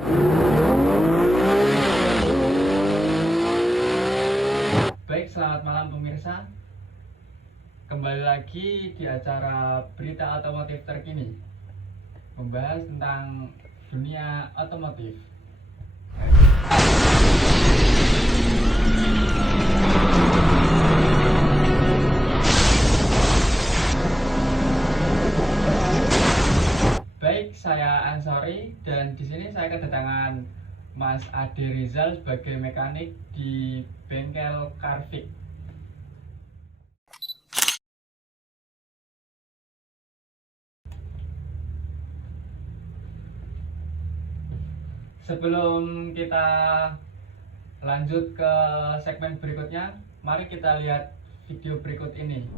Baik, selamat malam pemirsa. Kembali lagi di acara Berita Otomotif Terkini, membahas tentang dunia otomotif. Baik, saya Ansori dan di sini saya kedatangan Mas Ade Rizal sebagai mekanik di bengkel Carvik. Sebelum kita lanjut ke segmen berikutnya, mari kita lihat video berikut ini.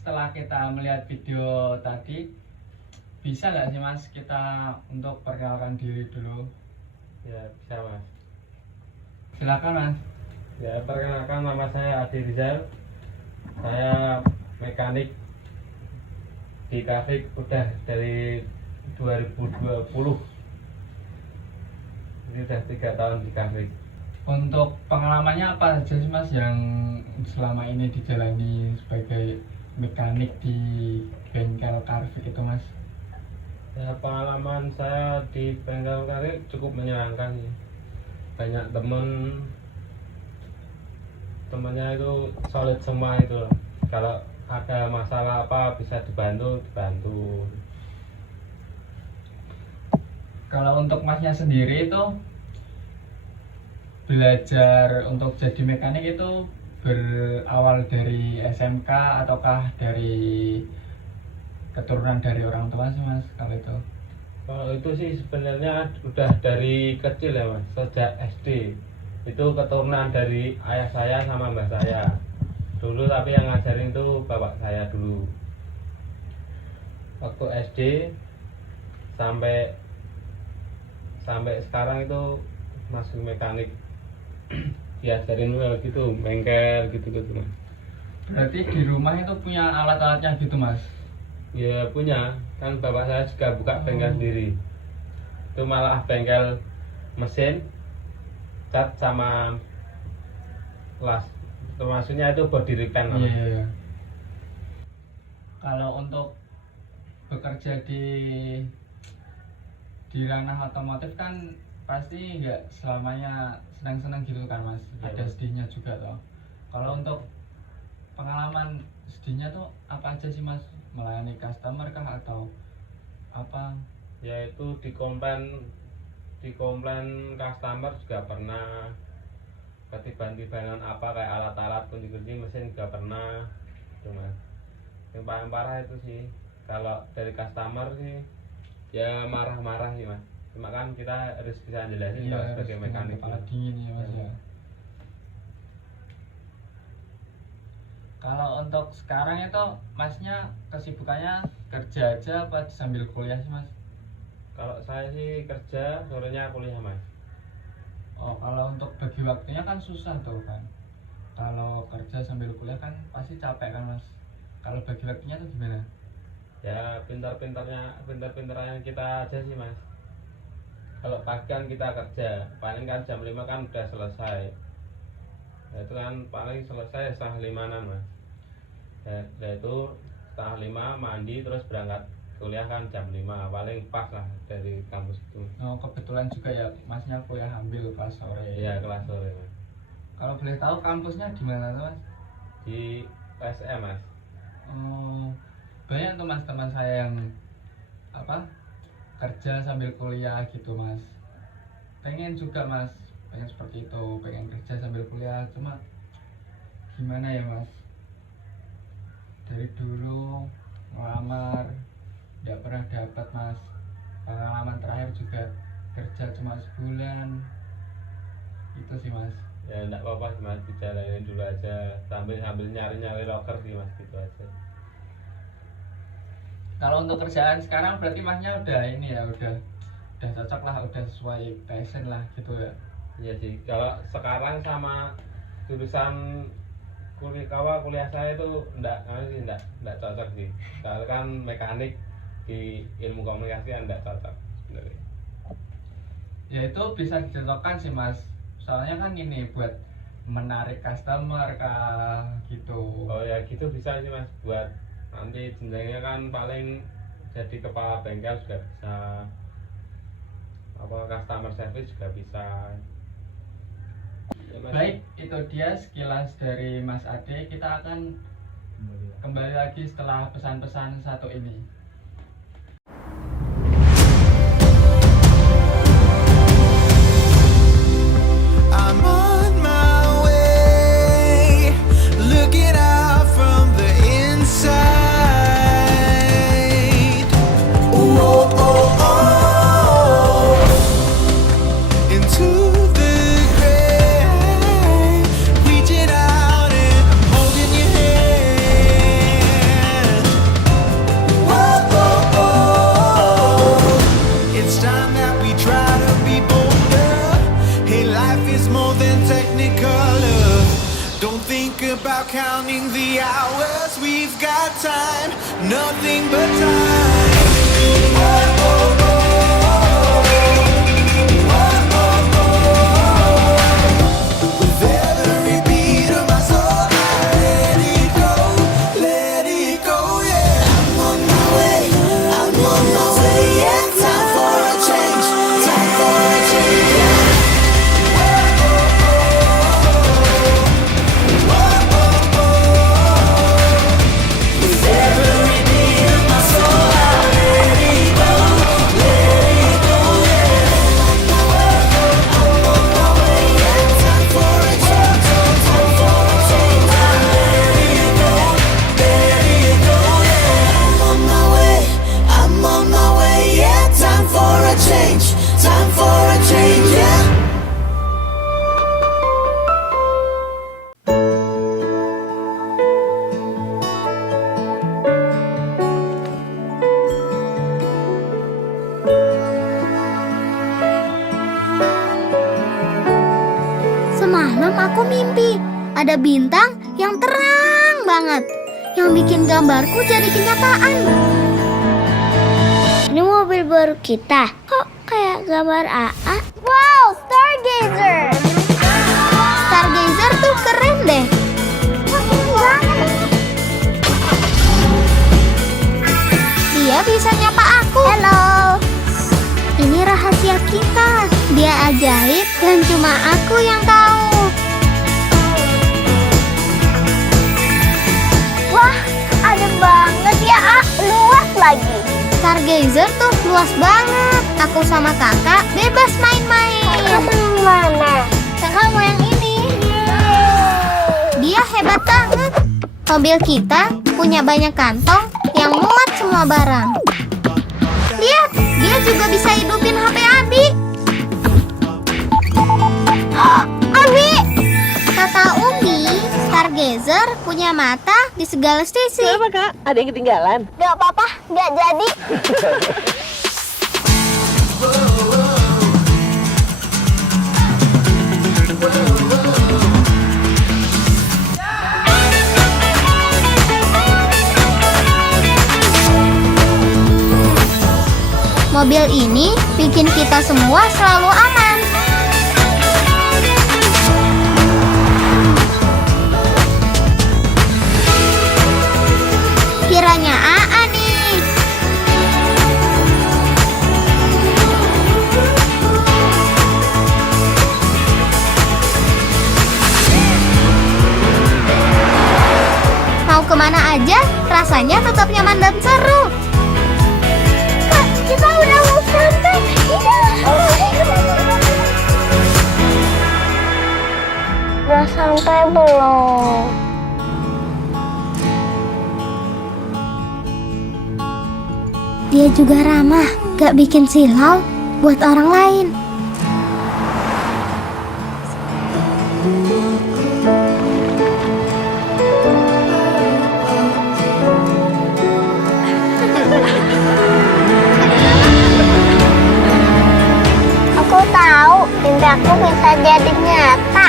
Setelah kita melihat video tadi, bisa nggak sih Mas kita untuk perkenalkan diri dulu? Ya bisa Mas. Silakan Mas. Ya perkenalkan, nama saya Ade Rizal. Saya mekanik di Carvik udah dari 2020. Ini udah 3 tahun di Carvik. Untuk pengalamannya apa saja sih Mas yang selama ini dijalani sebagai mekanik di bengkel Carvik itu Mas? Ya pengalaman saya di bengkel Carvik cukup menyenangkan ya. Banyak temennya itu solid semua itu. Kalau ada masalah apa bisa dibantu. Kalau untuk Masnya sendiri itu belajar untuk jadi mekanik itu berawal dari SMK ataukah dari keturunan dari orang tua sih Mas kalau itu? Kalau itu sih sebenarnya udah dari kecil ya Mas, sejak SD. Itu keturunan dari ayah saya sama mbah saya dulu, tapi yang ngajarin itu bapak saya dulu. Waktu SD sampai sekarang itu masuk mekanik. Diajarin gitu, bengkel gitu Mas. Berarti di rumah itu punya alat-alatnya gitu Mas? Ya punya, kan bapak saya juga buka bengkel sendiri. Itu malah bengkel mesin, cat sama las. Termasuknya itu body repaint. Iya. Kalau untuk bekerja di ranah otomotif kan pasti nggak selamanya senang-senang gitu kan Mas, ada sedihnya juga toh. Kalau untuk pengalaman sedihnya tuh apa aja sih Mas? Melayani customer kah atau apa? Ya itu di komplain customer juga pernah, ketiban-tibanan apa kayak alat-alat kunci-kunci mesin juga pernah. Cuma yang paling parah itu sih kalau dari customer sih ya marah-marah sih Mas. Cuma kan kita harus bisa jelasin kalau sebagai mekanik kepala dingin ya Mas ya. Kalau untuk sekarang itu Masnya kesibukannya kerja aja apa sambil kuliah sih Mas? Kalau saya sih kerja, sorenya kuliah Mas. Oh, kalau untuk bagi waktunya kan susah tuh kan. Kalau kerja sambil kuliah kan pasti capek kan Mas. Kalau bagi waktunya tuh gimana? Ya pintar-pintarnya kita aja sih Mas. Kalau pagi kan kita kerja, paling kan jam 5 kan udah selesai. Nah, itu kan paling selesai setengah 5-an Mas. Ya itu setengah 5 mandi terus berangkat kuliah kan jam 5 paling pas lah dari kampus itu. Oh, kebetulan juga ya masnya kuliah ambil kelas sore. Iya, kelas sore Mas. Kalau boleh tahu kampusnya di mana tuh Mas? Di SM Mas. Oh, banyak tuh Mas teman saya yang apa kerja sambil kuliah gitu Mas. Pengen juga Mas, pengen seperti itu, pengen kerja sambil kuliah, cuma gimana ya Mas? Dari dulu ngelamar nggak pernah dapat Mas. Pengalaman terakhir juga kerja cuma sebulan. Itu sih Mas. Ya enggak apa-apa sih Mas, dijalanin dulu aja sambil nyari-nyari loker sih Mas, gitu aja. Kalau untuk kerjaan sekarang berarti Masnya udah ini ya, udah cocok lah, udah sesuai passion lah gitu ya. Iya sih, kalau sekarang sama jurusan kuliah saya itu enggak cocok sih. Soalnya kan mekanik di ilmu komunikasi enggak cocok sebenarnya. Ya itu bisa dicocokkan sih Mas. Soalnya kan ini buat menarik customer kah gitu. Oh ya gitu bisa sih Mas, buat nanti jenjangnya kan paling jadi kepala bengkel juga bisa, apa customer service juga bisa. Ya, Mas. Baik, itu dia sekilas dari Mas Ade. Kita akan kembali lagi setelah pesan-pesan satu ini. I'm on my way, looking out from the inside. Oh, oh, oh, into the gray, reaching out and holding your hand. Oh, oh, oh, it's time that we try to be bolder. Hey, life is more than technicolor. Don't think about counting the hours. We've got time, nothing but time. Oh, oh, oh. Oh, oh, oh. With every beat of my soul, I let it go, yeah. I'm on my way, yeah. Time for a change, yeah. Time for a change, yeah. Semalam aku mimpi ada bintang yang terang banget yang bikin gambarku jadi kenyataan. Ini mobil baru kita. Kok kayak gambar AA? Wow, Stargazer! Stargazer tuh keren deh. Dia bisa nyapa aku. Halo. Ini rahasia kita. Dia ajaib dan cuma aku yang tahu. Wah, ada banget ya, luas lagi. Stargazer tuh luas banget. Aku sama kakak bebas main-main. Kakak yang mana? Kakak mau yang ini. Dia hebat banget. Mobil kita punya banyak kantong yang muat semua barang. Lihat, dia juga bisa hidupin HP Abi. Abi! Kata Umi, Stargazer punya mata di segala sisi. Kenapa kak? Ada yang ketinggalan? Gak apa-apa, gak jadi. Mobil ini bikin kita semua selalu aman. Kiranya AA nih. rasanya tetap nyaman dan seru. Kak, kita udah mau sampai. Udah sampai belum? Dia juga ramah, gak bikin silau buat orang lain. Aku tahu mimpi aku bisa jadi nyata.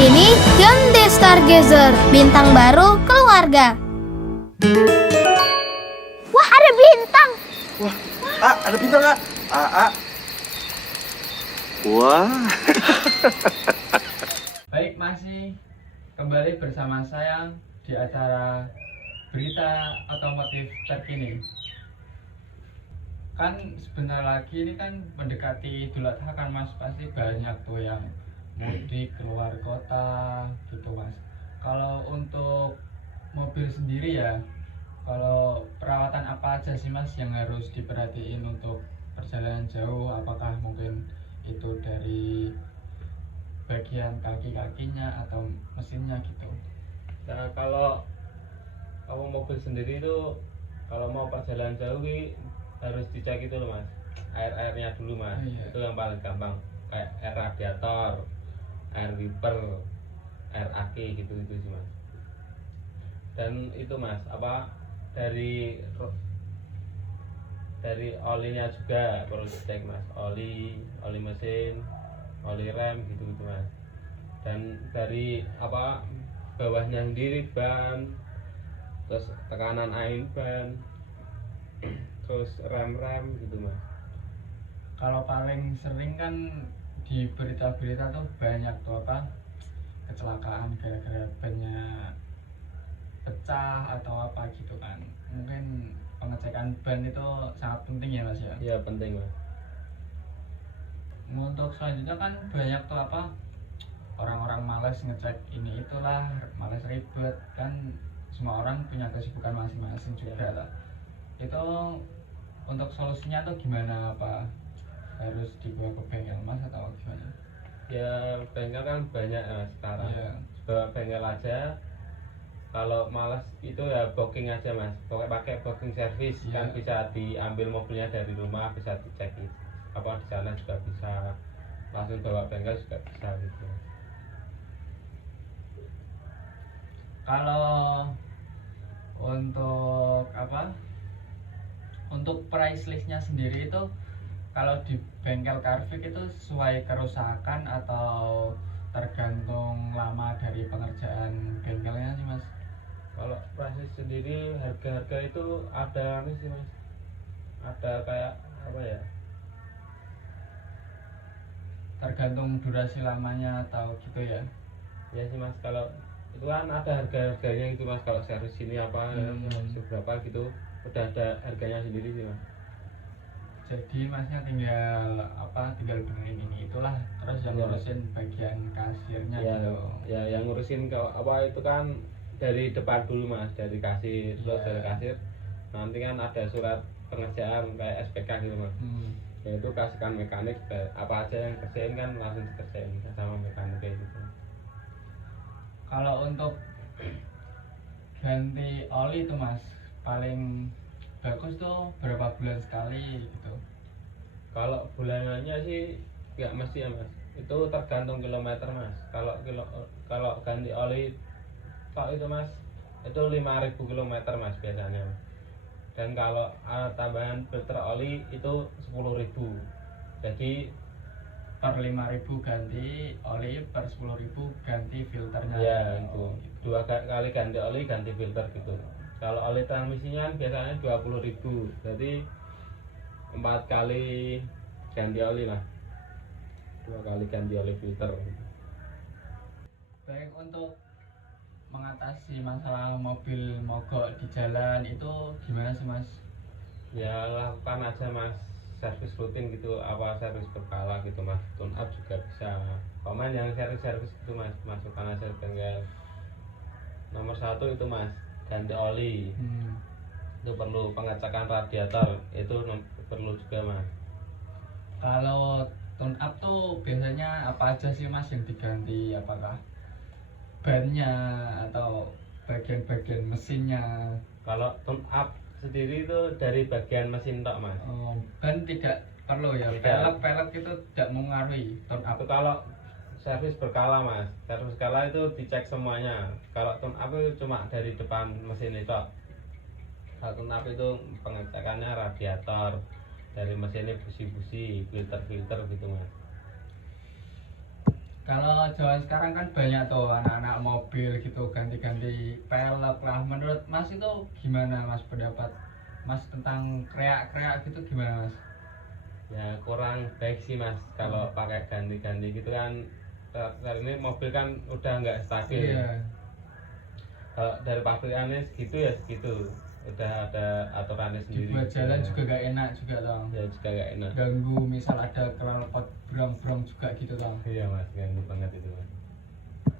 Ini Ganti Stargazer, bintang baru keluarga. Wah, ada bintang. Wah, ada bintang nggak? Wah. Baik, masih kembali bersama saya di acara berita otomotif terkini. Kan sebentar lagi ini kan mendekati Idul Adha kan Mas, pasti banyak tuh yang mudik keluar kota gitu Mas. Kalau untuk mobil sendiri ya, kalau perawatan apa aja sih Mas yang harus diperhatiin untuk perjalanan jauh? Apakah mungkin itu dari bagian kaki-kakinya atau mesinnya gitu? Nah, kalau kamu mobil sendiri itu kalau mau perjalanan jauh harus dicek itu loh Mas, air-airnya dulu Mas. Oh, iya. Itu yang paling gampang, kayak air radiator, air wiper, air aki gitu sih Mas. Dan itu Mas, apa dari olinya juga perlu dicek Mas, oli mesin, oli rem gitu Mas. Dan dari apa bawahnya sendiri ban, terus tekanan air ban, terus rem gitu Mas. Kalau paling sering kan di berita-berita tuh banyak tuh apa kecelakaan gara-gara bannya pecah atau apa gitu kan. Mungkin pengecekan ban itu sangat penting ya Mas ya. Iya penting Mas. Untuk selanjutnya kan banyak tuh apa orang-orang malas ngecek ini itulah, malas ribet kan, semua orang punya kesibukan masing-masing juga lah. Itu untuk solusinya tuh gimana, apa harus dibawa ke bengkel Mas atau gimana? Ya bengkel kan banyak Mas sekarang. Iya. Bawa bengkel aja. Kalau malas itu ya booking aja Mas, pakai booking service. Iya. Kan bisa diambil mobilnya dari rumah, bisa dicek apa di sana juga bisa, langsung bawa bengkel juga bisa gitu. Kalau untuk apa? Untuk price listnya sendiri itu kalau di bengkel Carvik itu sesuai kerusakan atau tergantung lama dari pengerjaan bengkelnya sih Mas? Kalau price sendiri harga itu ada nih sih Mas, ada kayak apa ya, Tergantung durasi lamanya atau gitu ya? ya sih Mas. Kalau itu kan ada harganya itu Mas, kalau servis ini apa seberapa gitu udah ada harganya sendiri sih Mas. Jadi Masnya tinggal benerin ini itulah, terus yang Ya. ngurusin bagian kasirnya Ya, gitu. ya yang ngurusin apa itu kan dari depan dulu Mas, dari kasir, terus Ya. dari kasir nanti kan ada surat pengerjaan kayak SPK gitu Mas. Ya itu kasihkan mekanik, apa aja yang kerjain kan langsung dikerjain sama mekanik kayak gitu. Kalau untuk ganti oli itu Mas, paling bagus tuh berapa bulan sekali gitu? Kalau bulanannya sih nggak mesti ya Mas, itu tergantung kilometer Mas. Kalau ganti oli tok itu Mas, itu 5.000 kilometer Mas biasanya Mas. Dan kalau tambahan filter oli itu 10.000. Jadi Per 5.000 ganti oli, per 10.000 ganti filternya. ya itu Oh, gitu. 2 kali ganti oli ganti filter gitu. Kalau oli transmisinya biasanya 20.000, jadi 4 kali ganti oli lah, 2 kali ganti oli filter. Baik, untuk mengatasi masalah mobil mogok di jalan itu gimana sih Mas? Ya lakukan aja Mas, servis rutin gitu, apa servis berkala gitu Mas, tune up juga bisa. Komen yang servis gitu Mas, masukkan aja bengkel. Nomor 1 itu Mas, ganti oli. Hmm. Itu perlu pengecekan radiator, itu perlu juga mas. Kalau tune up tuh biasanya apa aja sih mas yang diganti? Apakah bannya atau bagian-bagian mesinnya? Kalau tune up sendiri itu dari bagian mesin tok mas. Oh, ban tidak perlu ya? Tidak. Pelek itu tidak mengaruhi tune up. Itu kalau servis berkala mas, servis berkala itu dicek semuanya. Kalau tune up itu cuma dari depan mesin itu. Kalau tune up itu pengecekannya radiator, dari mesinnya busi-busi, filter-filter gitu mas. Kalau zaman sekarang kan banyak tuh anak-anak mobil gitu ganti-ganti pelek lah. Menurut mas itu gimana mas, pendapat mas tentang kreak-kreak gitu gimana mas? Ya kurang baik sih mas kalau pakai ganti-ganti gitu kan. Kali ini mobil kan udah nggak stabil. Iya. Kalau dari pabrikannya segitu ya segitu, udah ada aturannya sendiri. Dibuat jalan juga gak enak juga dong. Ya juga nggak enak. Ganggu misal ada knalpot brong-brong juga gitu dong. Iya mas, ganggu banget itu mas.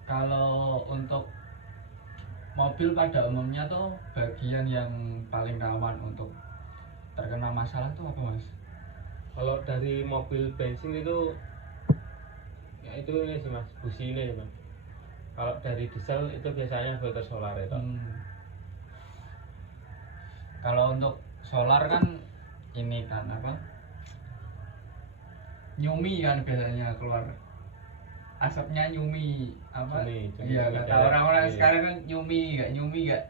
Kalau untuk mobil pada umumnya tuh bagian yang paling rawan untuk terkena masalah tuh apa mas? Kalau dari mobil bensin itu ya itu ini sih mas, busi ini mas. Kalau dari diesel itu biasanya filter solar itu. Kalau untuk solar kan ini kan apa? Nyumi kan biasanya keluar asapnya, nyumi apa? Nyumi Iya, juga kata ada. orang-orang Iya. sekarang kan nyumi gak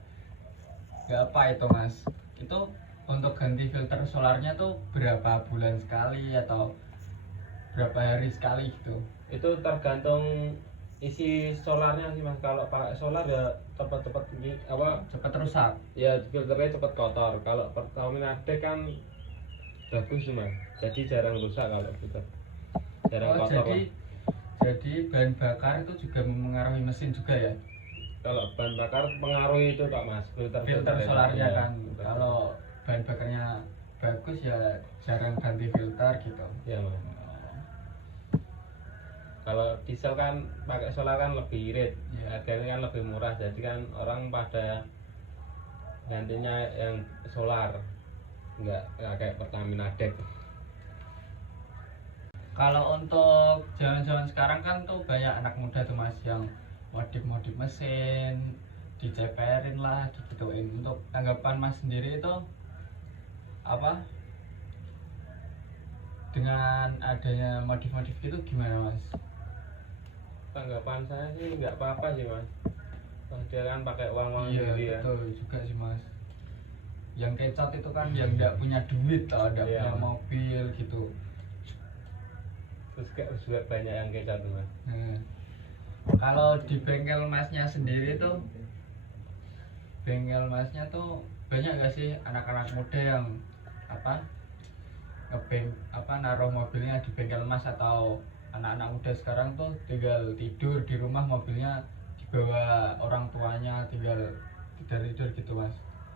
apa itu mas? Itu untuk ganti filter solarnya tuh berapa bulan sekali atau berapa hari sekali gitu? Itu tergantung isi solarnya sih mas. Kalau pakai solar ya cepat-cepat apa Cepat rusak. ya filternya cepat kotor. Kalau Pertamina D kan bagus sih mas, jadi jarang rusak kalau filter, jarang Oh, kotor jadi lah. bahan bakar itu juga mempengaruhi mesin juga ya? Kalau bahan bakar pengaruh itu tak mas, Filter solarnya ya, kan. filter. Kalau bahan bakarnya bagus ya jarang ganti filter gitu. Ya mas. Kalau diesel kan pakai solar kan lebih irit, Iya. harganya kan lebih murah, jadi kan orang pada gantinya yang solar, nggak kayak Pertamina D. Kalau untuk zaman-zaman sekarang kan tuh banyak anak muda tuh mas yang modif-modif mesin, diceperin lah, digituin. Untuk tanggapan mas sendiri itu apa? Dengan adanya modif-modif itu gimana mas? Tanggapan saya sih nggak apa-apa sih mas. Toh dia kan pakai uang Iya sendiri ya. betul juga sih mas. Yang kecot itu kan yang nggak punya duit atau nggak Iya. punya mobil gitu. Terus juga banyak yang kecat tuh mas. Nah, kalau di bengkel masnya sendiri tuh, bengkel masnya tuh banyak gak sih anak-anak muda yang apa naruh mobilnya di bengkel mas, atau anak-anak muda sekarang tuh tinggal tidur di rumah, mobilnya dibawa orang tuanya, tinggal tidur gitu mas?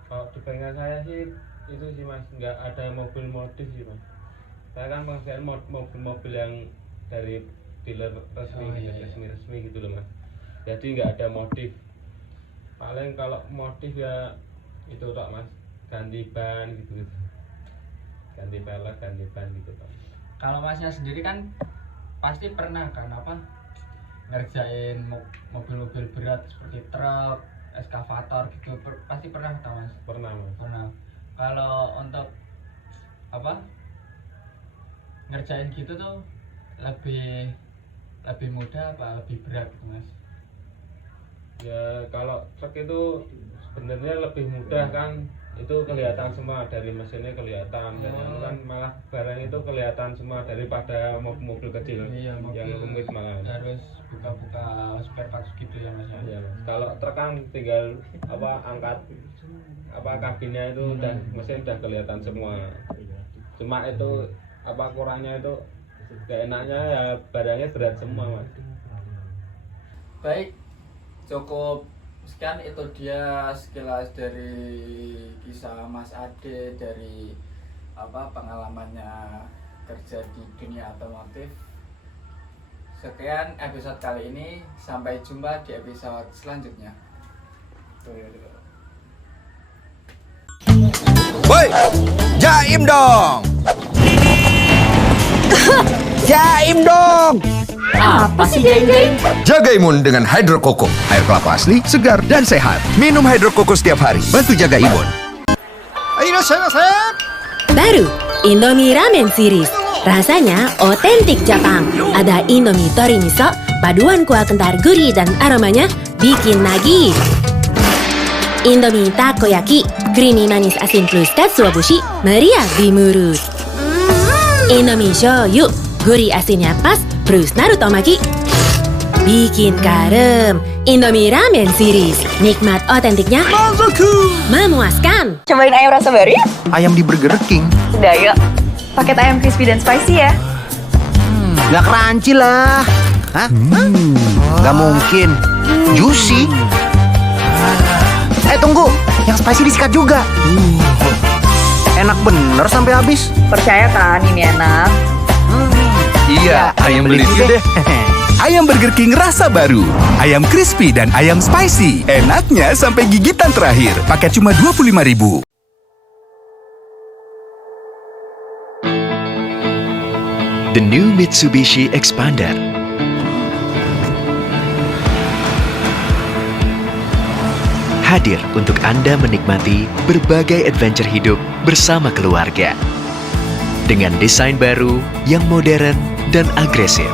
Kalau di bengkel saya sih itu sih mas, nggak ada mobil modif sih mas. Saya kan pengerjaan mobil-mobil yang dari dealer resmi, Oh, iya. resmi gitu loh mas. Jadi nggak ada modif. Paling kalau modif ya itu tak mas, ganti ban gitu, ganti pelek, ganti ban gitu tak. Kalau masnya sendiri kan pasti pernah kan apa ngerjain mobil-mobil berat seperti truk, eskavator gitu, pasti pernah kan mas? Pernah mas. Pernah. Kalau untuk apa ngerjain gitu tuh lebih mudah apa lebih berat gitu mas? Ya kalau truk itu sebenarnya lebih mudah kan, itu kelihatan semua dari mesinnya kelihatan, dan yang kan malah barang itu kelihatan semua daripada mobil kecil Iya, yang rumit malah. harus buka-buka spare parts gitu ya mas ya? Ya, Mas. Kalau truk kan tinggal angkat kabinnya itu udah mesin udah kelihatan semua. Cuma itu kurangnya itu gak enaknya ya barangnya berat semua mas. Baik, cukup sekian itu dia sekilas dari kisah Mas Ade dari pengalamannya kerja di dunia otomotif. Sekian episode kali ini, sampai jumpa di episode selanjutnya. Tuh, ya, tuh. Woi, jaim dong. Jaim dong. Apa sih jaim-jaim? Jaga imun dengan Hydro Koko. Air kelapa asli, segar, dan sehat. Minum Hydro Koko setiap hari. Bantu jaga imun. Ayo, Baru, Indomie Ramen Series. Rasanya otentik Jepang. Ada Indomie Tori Miso, paduan kuah kental gurih dan aromanya bikin nagih. Indomie Takoyaki, creamy manis asin plus katsuobushi, meriah di mulut. Indomie Shoyu, gurih asinnya pas, plus narutomaki. Bikin karem. Indomie Ramen Series, nikmat otentiknya memuaskan. Cobain ayam rasa baru ya? Ayam di Burger King. Udah yuk. Paket ayam crispy dan spicy ya. Nggak crunchy lah. Hah? Nggak mungkin. Juicy. Tunggu. Yang spicy disikat juga. Enak bener sampai habis. Percaya kan ini enak? Iya, ayam beli deh. Ayam Burger King rasa baru. Ayam crispy dan ayam spicy. Enaknya sampai gigitan terakhir. Paket cuma 25.000. The new Mitsubishi Expander. Hadir untuk Anda menikmati berbagai adventure hidup bersama keluarga. Dengan desain baru yang modern dan agresif.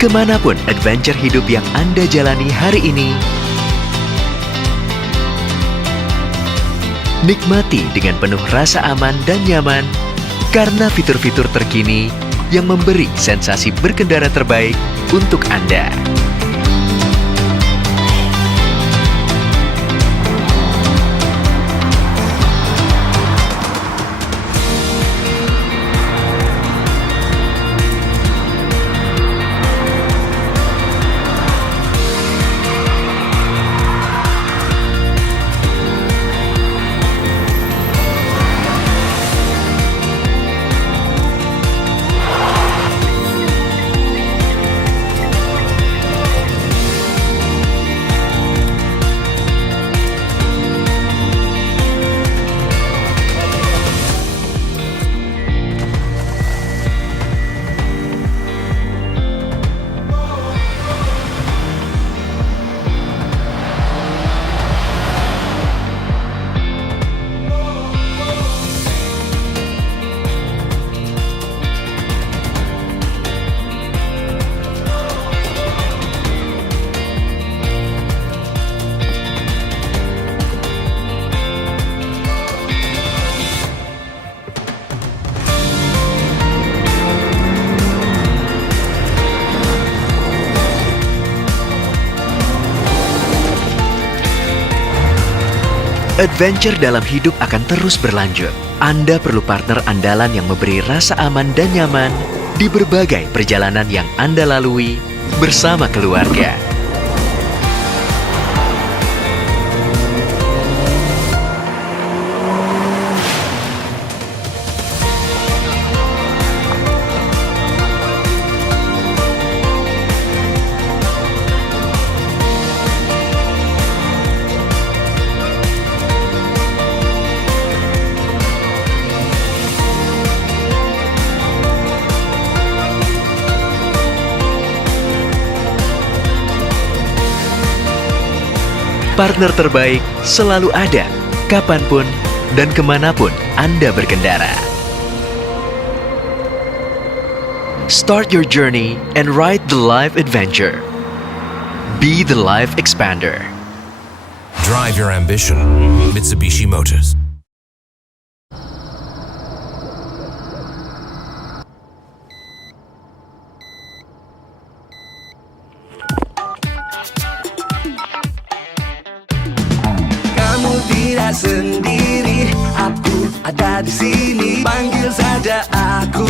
Kemanapun adventure hidup yang Anda jalani hari ini, nikmati dengan penuh rasa aman dan nyaman karena fitur-fitur terkini yang memberi sensasi berkendara terbaik untuk Anda. Adventure dalam hidup akan terus berlanjut. Anda perlu partner andalan yang memberi rasa aman dan nyaman di berbagai perjalanan yang Anda lalui bersama keluarga. Partner terbaik selalu ada, kapanpun dan kemanapun Anda berkendara. Start your journey and ride the life adventure. Be the life expander. Drive your ambition. Mitsubishi Motors. tak sendiri. Aku ada di sini, panggil saja aku.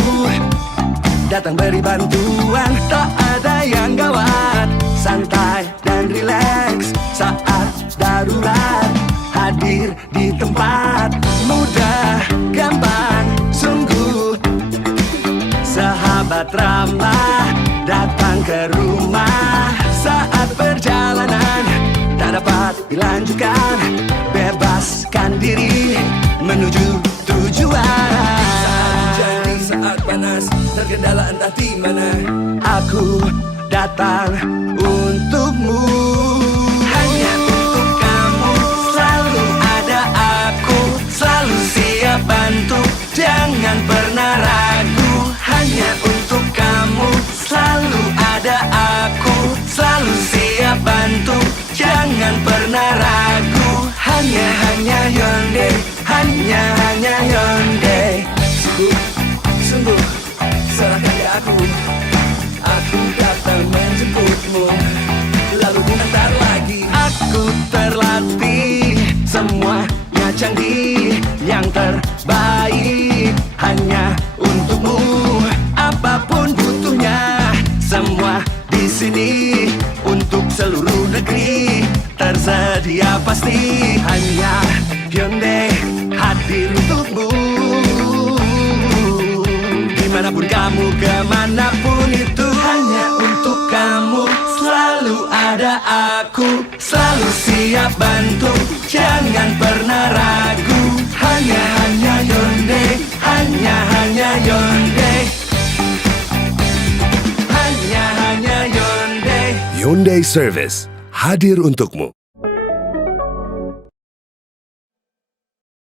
Datang beri bantuan, tak ada yang gawat. Santai dan rileks saat darurat. Hadir di tempat, mudah, gampang, sungguh. Sahabat ramah datang ke rumah. Saat perjalanan tak dapat dilanjutkan, bebaskan diri menuju tujuan. Jadi saat panas terkendala entah di mana, aku datang untukmu. Hanya untuk kamu, selalu ada aku, selalu siap bantu, jangan pernah ragu. Hanya untuk kamu, selalu ada aku, selalu siap bantu, jangan pernah ragu. Hanya Hyundai, hanya Hyundai. Sungguh, serahkan ke aku. Aku datang menjemputmu, lalu mengantar lagi. Aku terlatih, semuanya canggih, yang terbaik hanya untukmu. Apapun butuhnya, semua di sini. Untuk seluruh negeri tersedia pasti. Hanya Hyundai hadir untukmu. Dimanapun kamu, kemanapun itu, hanya untuk kamu, selalu ada aku, selalu siap bantu, jangan pernah ragu. Hanya Hyundai, hanya Hyundai, hanya Hyundai. Hyundai Service hadir untukmu.